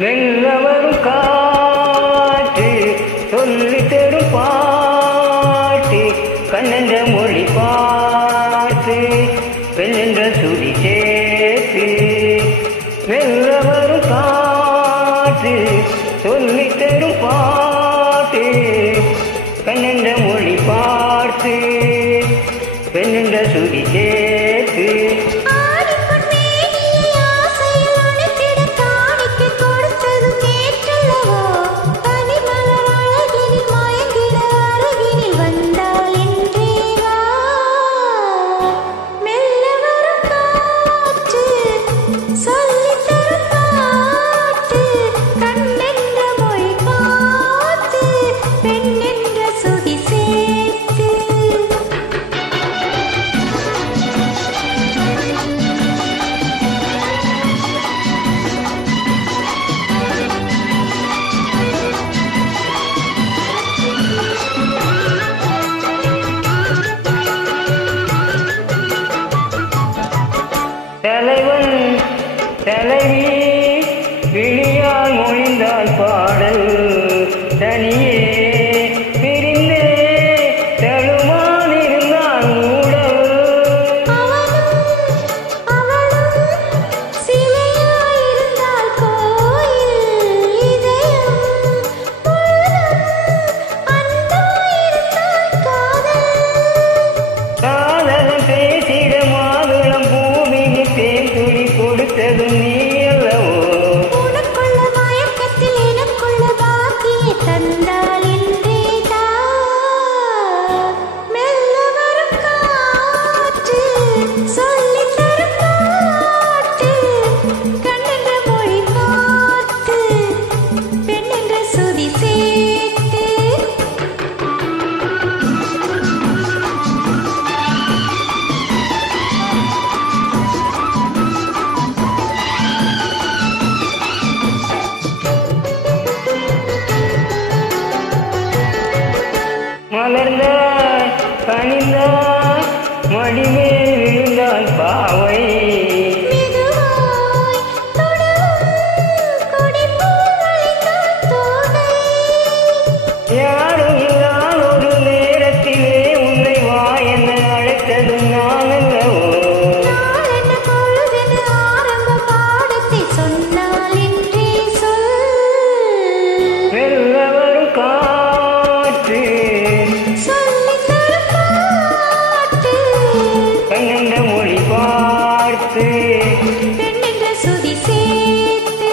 மெல்ல வரும் காற்று சொல்லி தரும் பாட்டு கண்ணென்ற மொழி பார்த்து பெண்ணென்ற சுடி சேர்த்து மெல்ல வரும் காற்று சொல்லி தரும் பாட்டு கண்ணென்ற மொழி பார்த்து பெண்ணென்ற சுடி சேர்த்து தலைவன் தலைவி விழியால் மொழிந்தால் பாடல் தனியே பிரிந்தே தழுமானிருந்தால் ஊடல் காதலன் பேசிட மாதுளம் துடி கொடுத்ததும் நீ அல்லவோ உனக்குள்ள மயக்கத்தில் எனக்குள்ள பாக்கியை தந்தால் இன்றேதா மெல்ல வரும் காற்று சொல்லி தரும் பாட்டு கண்ணென்ற மொழி பார்த்து பெண்ணென்ற சுதி சேர்த்து மலர்ந்தால் கனிந்தால் மடிமேல் விழுந்தால் பாவை யாரும் இல்லால் ஒரு நேரத்திலே உன்னை வா என அழைத்ததும் நான் அல்லவோ மெல்ல வரும் காற்று கண்ணென்ற மொழி பார்த்து பெண்ணென்ற சுதி சேர்த்து